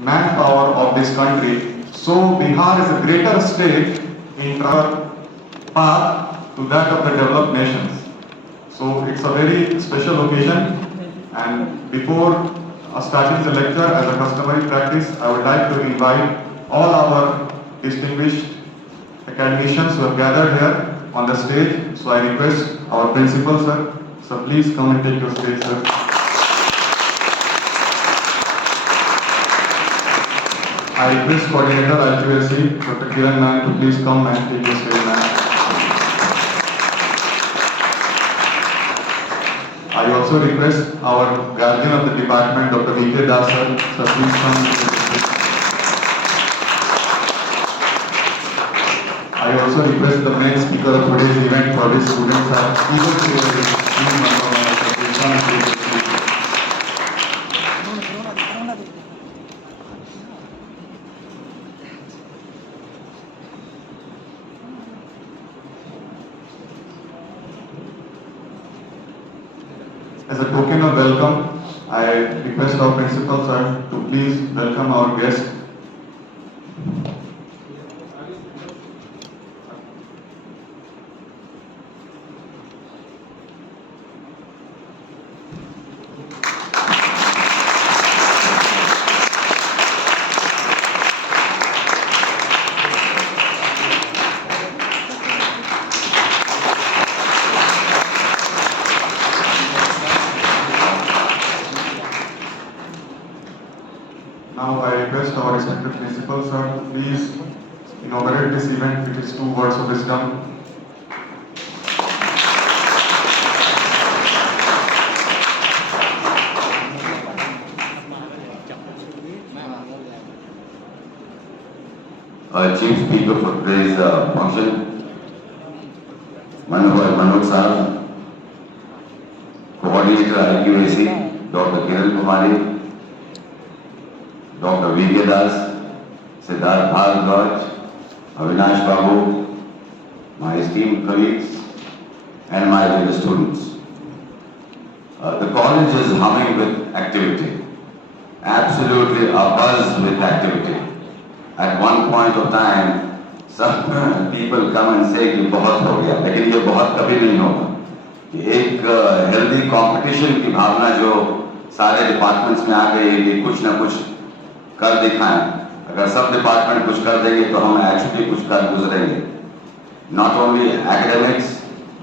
manpower of this country. So Bihar is a greater state in our path to that of the developed nations. So it's a very special occasion, and before starting the lecture, as a customary practice, I would like to invite all our distinguished academicians who have gathered here on the stage. So I request our principal, sir. So please come and take your stage, sir. I request coordinator IQSC, Dr. Kiran Man, to please come and take your stage, man. I also request our guardian of the department, Dr. V.K. Das, sir. Sir, please come and take your stage. I also request the main speaker of today's event for which students are eager to hear his speech. Please come and take your stage. As a token of welcome, I request our principal, sir, to please welcome our guest. Now I request our respected principal, sir, to please inaugurate this event with his 2 words of wisdom. Chief Speaker for today's function, Manoj Sahab, Coordinator IQAC, Dr. Kiran Kumari, Dr. V.K. Das, Siddharth Bhardwaj, Avinash Babu, my esteemed colleagues, and my dear students. The college is humming with activity, absolutely abuzz with activity. At one point of time, some people come and say कि बहुत हो गया, लेकिन ये बहुत कभी नहीं होगा। एक हेल्दी कंपटीशन की भावना जो सारे डिपार्टमेंट्स में आ गई है कि कुछ ना कुछ कर दिखाएं। अगर सब डिपार्टमेंट कुछ कर देंगे तो हम एक्चुअली कुछ कर गुजरेंगे। Not only academics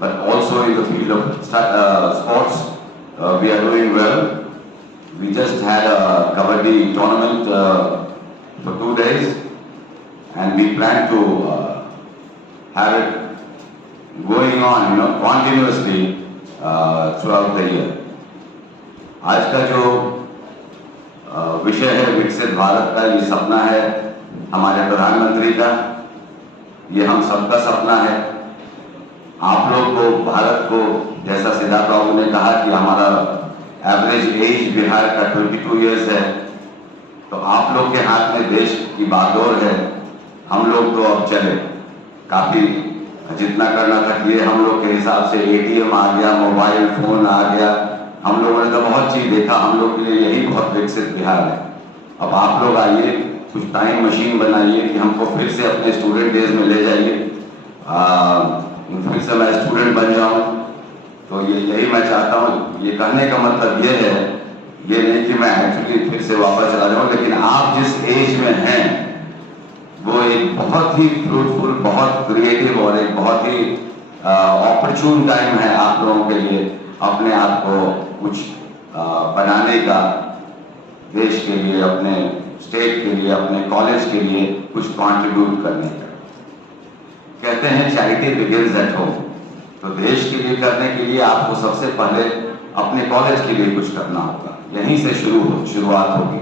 but also in the field of sports, we are doing well. We just had a kabaddi tournament for 2 days, and we plan to have it going on, continuously throughout the year. आज का जो विषय है विकसित भारत का, ये सपना है हमारे प्रधानमंत्री का, ये हम सबका सपना है। आप लोग को, भारत को, जैसा सिद्धार्थ बाबू ने कहा कि हमारा एवरेज एज बिहार का 22 इयर्स है, तो आप लोग के हाथ में देश की बागडोर है। हम लोग तो अब चले, काफी जितना करना था किए। हम लोग के हिसाब से एटीएम आ गया, मोबाइल फोन आ गया, हम लोगों ने तो बहुत चीज देखा। हम लोग के लिए यही बहुत विकसित बिहार है। अब आप लोग आइए, कुछ टाइम मशीन बनाइए कि हमको फिर से अपने स्टूडेंट डेज में ले जाइए, फिर से मैं स्टूडेंट बन जाऊं। तो यही मैं चाहता हूं। ये कहने का मतलब ये है, ये नहीं कि मैं एक्चुअली फिर से वापस चला जाऊं, लेकिन आप जिस एज में हैं वो एक बहुत ही फ्रूटफुल, बहुत क्रिएटिव और एक बहुत ही ऑपरचून टाइम है आप लोगों के लिए अपने आप को कुछ बनाने का, देश के लिए, अपने स्टेट के लिए, अपने कॉलेज के लिए कुछ कंट्रीब्यूट करने का। कहते हैं चैरिटी बिगिंस एट होम, तो देश के लिए करने के लिए आपको सबसे पहले अपने कॉलेज के लिए कुछ करना होगा। यहीं से शुरुआत होगी।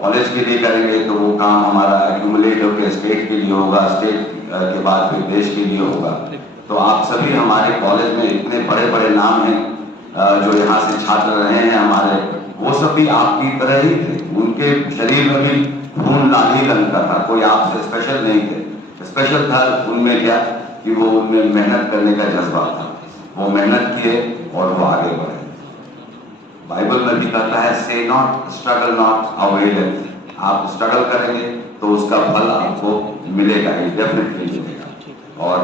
कॉलेज के लिए करेंगे तो वो काम हमारा एक्यूमुलेट होकर स्टेट के लिए होगा, स्टेट के बाद फिर देश के लिए होगा। तो आप सभी हमारे कॉलेज में इतने बड़े बड़े नाम हैं जो यहाँ से छात्र रहे हैं हमारे, वो सब भी आपकी तरह ही थे। उनके शरीर में भी खून लाल ही रंग का था, कोई आपसे स्पेशल नहीं थे। स्पेशल था उनमें क्या कि वो उनमें मेहनत करने का जज्बा था। वो मेहनत किए और वो आगे बढ़े। बाइबल में भी कहता है, से not, struggle not, avail anything. आप स्ट्रगल करेंगे तो उसका फल आपको मिलेगा, ही डेफिनेटली मिलेगा। और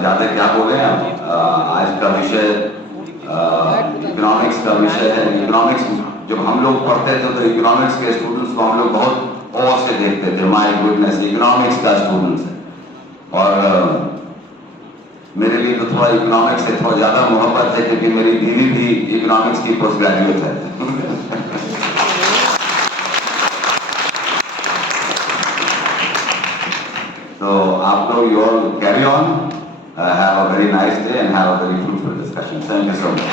ज़्यादा क्या बोले हम, आज का विषय इकोनॉमिक्स का विषय है। इकोनॉमिक्स जब हम लोग पढ़ते थे तो इकोनॉमिक्स के स्टूडेंट्स को हम लोग बहुत औ से देखते थे, माय गुडनेस इकोनॉमिक्स का स्टूडेंट्स है। और मेरे लिए तो थोड़ा इकोनॉमिक्स से थोड़ा ज़्यादा मोहब्बत है, क्योंकि मेरी दीदी भी इकोनॉमिक्स की पोस्ट ग्रेजुएट है। तो आप लोग you all carry on, have a very nice day and have a very fruitful discussion. Thank you so much.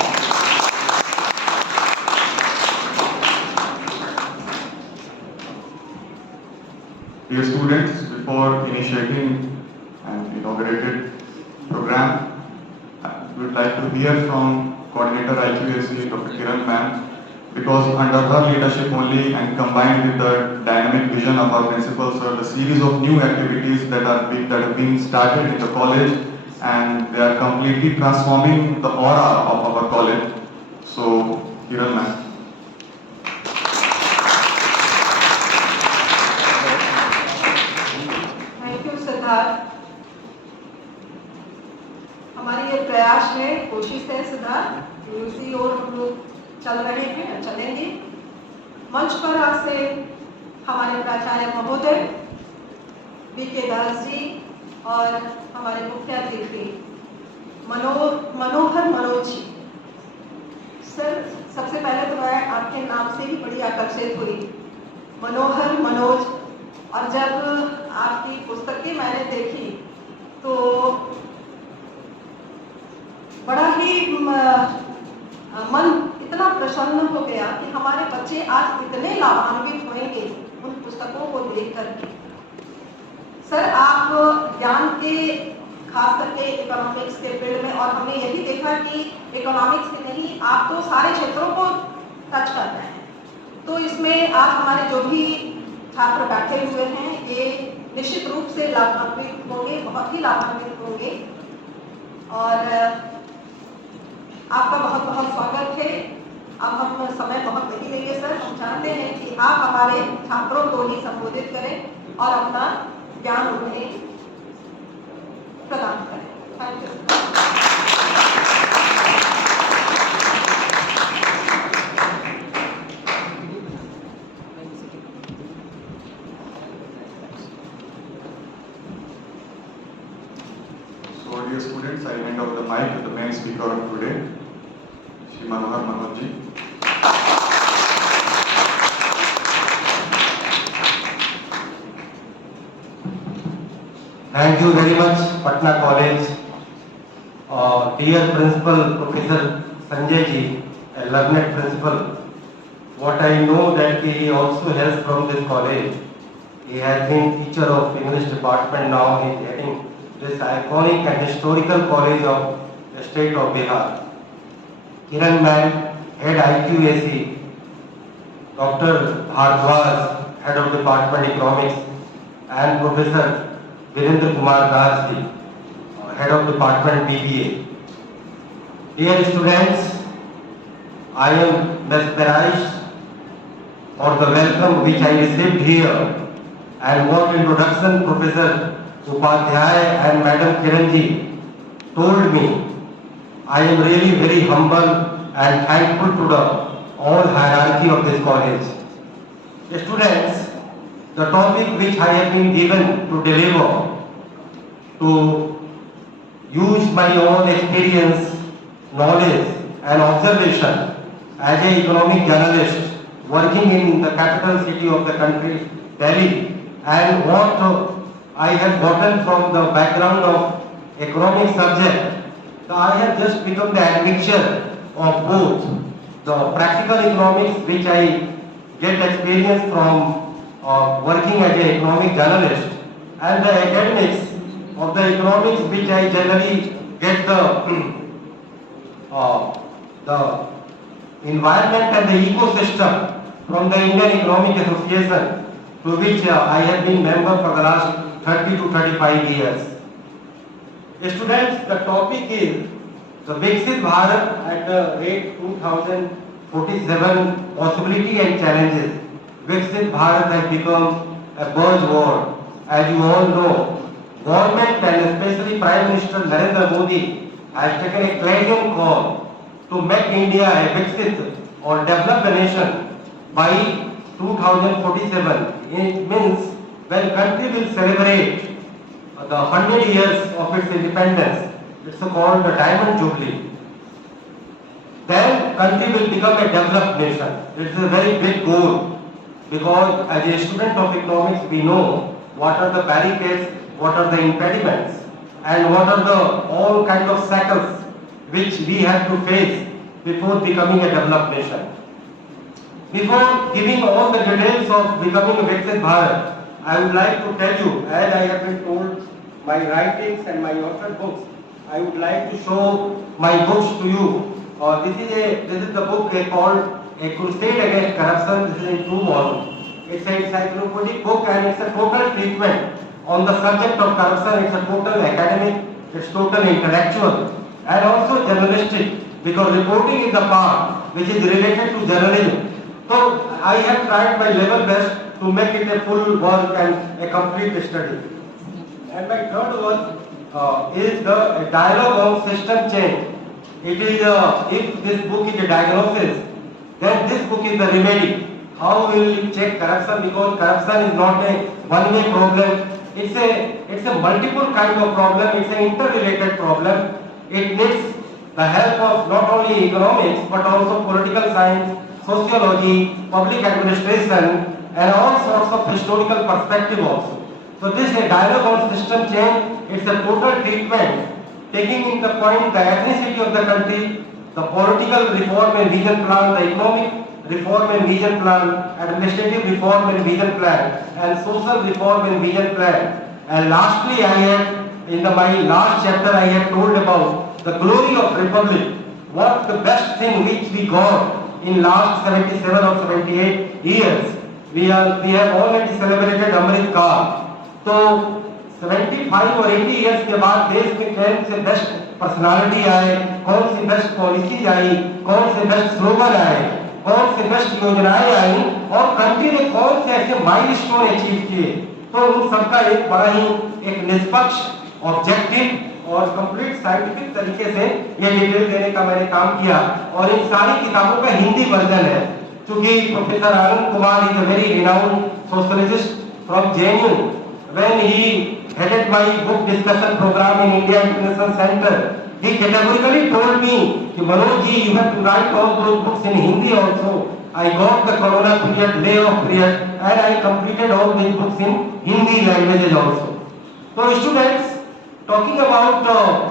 Dear students, before initiating an inaugurated program, we would like to hear from Coordinator IQAC, Dr. Kiran ma'am, because under her leadership only and combined with the dynamic vision of our principals, the series of new activities that are being started in the college, and they are completely transforming the aura of our college. So, Kiran ma'am. Thank you Siddharth. हमारी ये प्रयास है, कोशिश है सिद्धार्थ, उसी ओर हम लोग चल रहे हैं और चलेंगे। मंच पर आज से हमारे प्राचार्य महोदय बीके दास जी और हमारे मुख्य अतिथि मनोहर मनोज जी। सर, सबसे पहले तो मैं आपके नाम से ही बड़ी आकर्षित हुई, मनोहर मनोज। और जब आपकी पुस्तकें मैंने देखी तो बड़ा ही मन इतना प्रसन्न हो गया कि हमारे बच्चे आज इतने लाभान्वित होंगे उन पुस्तकों को देख करके। सर, आप ज्ञान के खास करके इकोनॉमिक्स के फील्ड में, और हमने यही देखा कि इकोनॉमिक्स ही नहीं, आप तो सारे क्षेत्रों को टच कर रहे हैं। तो इसमें आप हमारे जो भी छात्र बैठे हुए हैं ये निश्चित रूप से लाभान्वित होंगे, बहुत ही लाभान्वित होंगे। और आपका बहुत बहुत स्वागत है। अब हम समय बहुत नहीं लेंगे सर, हम चाहते हैं कि आप हमारे छात्रों को ही संबोधित करें और अपना ज्ञान उन्हें प्रदान करें। Thank you. So, dear students, I hand over the mic to the main speaker of today, Shri Manohar Manoj ji. Thank you very much, Patna College. Dear Principal Professor Sanjay ji, a learned principal. What I know that he also hails from this college. He has been teacher of English department. Now he is heading this iconic and historical college of the state of Bihar. Kiran ma'am, head IQAC. Dr. Bhardwaj, head of department economics, and Professor Virendra Kumar Das ji, head of department BBA. Dear students, I am mesmerized for the welcome which I received here, and what introduction Professor Upadhyay and Madam Kiran ji told me. I am really very humble and thankful to the all hierarchy of this college. Students, the topic which I have been given to deliver, to use my own experience, knowledge and observation as an economic journalist working in the capital city of the country, Delhi, and what I have gotten from the background of economic subject. So I have just become the admixture of both the practical economics which I get experience from working as an economic journalist, and the academics of the economics which I generally get the environment and the ecosystem from the Indian Economic Association, to which I have been member for the last 30 to 35 years. Students, the topic is the Viksit Bharat at the rate 2047 possibility and challenges. Viksit Bharat has become a buzzword. As you all know, government and especially Prime Minister Narendra Modi has taken a clarion call to make India a Viksit or developed nation by 2047. It means when country will celebrate the 100 years of its independence, it's called the Diamond Jubilee. Then country will become a developed nation. It's a very big goal because as a student of economics we know what are the barricades, what are the impediments and what are the all kind of shackles which we have to face before becoming a developed nation. Before giving all the details of becoming a Viksit Bharat, I would like to tell you, as I have been told, my writings and my authored books, I would like to show my books to you. This is the book called A Crusade Against Corruption. This is in 2 volumes. It's an encyclopedic book and it's a total treatment on the subject of corruption. It's a total academic, it's total intellectual and also journalistic because reporting is the part which is related to journalism. So I have tried my level best to make it a full work and a complete study. And my third work is the dialogue on system change. It is if this book is a diagnosis, then this book is the remedy. How we will check corruption because corruption is not a one-way problem. It's a multiple kind of problem. It's an interrelated problem. It needs the help of not only economics but also political science, sociology, public administration, and all sorts of historical perspective also. So this is a dialogue on system change. It's a total treatment taking in the point the ethnicity of the country, the political reform and vision plan, the economic reform and vision plan, administrative reform and vision plan, and social reform and vision plan. And lastly, I have in my last chapter I have told about the glory of republic. What the best thing which we got in last 77 or 78 years. We have already celebrated Amrit Kaal. So 75 और 80 years के बाद देश में कौन से best personality आए, कौन सी best policies आई, कौन से बेस्ट स्लोगन आए, कौन से बेस्ट योजनाएं आई और कंट्री ने कौन से ऐसे माइलस्टोन अचीव किए, तो उन सबका एक बड़ा ही एक निष्पक्ष ऑब्जेक्टिव और कंप्लीट साइंटिफिक तरीके से ये डिटेल देने का मैंने काम किया और इन सारी किताबों का हिंदी वर्जन है क्योंकि professor Anand Kumar is a very renowned socialist from JNU. When he headed my book discussion program in India International Center, he categorically told me, Manoj ji, you have to write all those books in Hindi also. I got the Corona period, layoff period, and I completed all these books in Hindi languages also. So students, talking about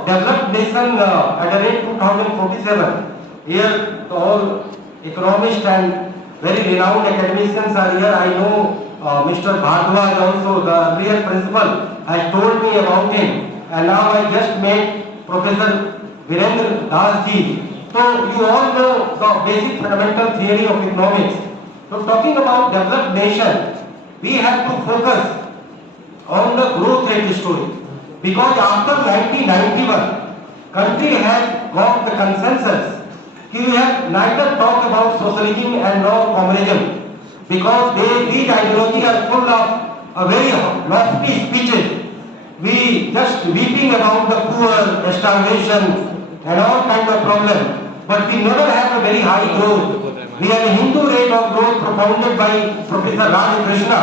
developed nation at the rate 2047, here all economists and very renowned academicians are here. I know Mr. Bhardwaj also, the real principal, has told me about him. And now I just met Professor Virendra Das ji. So you all know the basic fundamental theory of economics. So talking about developed nation, we have to focus on the growth rate story. Because after 1991, country has got the consensus. We have neither talked about socialism and nor communism. Because these ideologies are full of a very lofty speeches. We just weeping about the poor, starvation and all kinds of problems. But we never have a very high growth. We have a Hindu rate of growth propounded by Professor Raj Krishna,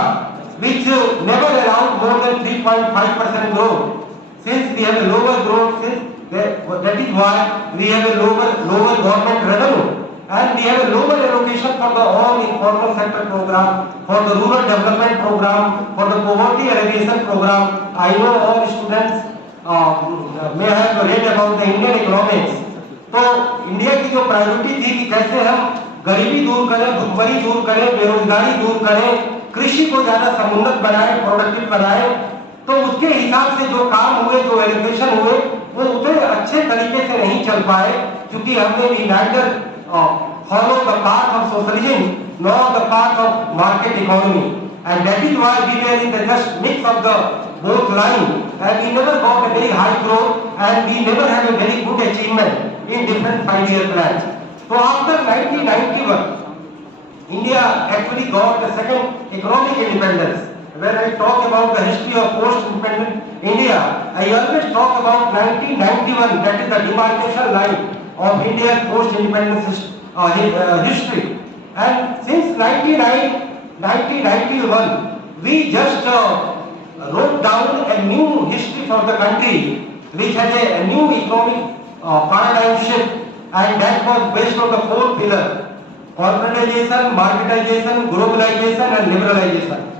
which never allowed more than 3.5% growth. Since we have a lower growth, that is why we have a lower government revenue. And we have a lower allocation for the all informal sector program, for the rural development program, for the poverty alleviation program. I know all students may have read about the Indian economics. तो India की जो priority थी कि कैसे हम गरीबी दूर करें, भुखमरी दूर करें, बेरोजगारी दूर करें, कृषि को ज्यादा समुन्नत बनाएं, प्रोडक्टिव बनाएं, तो उसके हिसाब से जो काम हुए, जो एलोकेशन हुए, वो उतने अच्छे तरीके से नहीं चल पाए क्योंकि हमने neither follow the path of socialism nor the path of market economy, and that is why we were in the just mix of the both line, and we never got a very high growth and we never had a very good achievement in different 5-year plans. So after 1991, India actually got the second economic independence. When I talk about the history of post-independent India, I always talk about 1991, that is the demarcation line of Indian post-independence history. And since 1991, we just wrote down a new history for the country, which has a new economic paradigm shift, and that was based on the four pillars: corporatization, marketization, globalization and liberalization.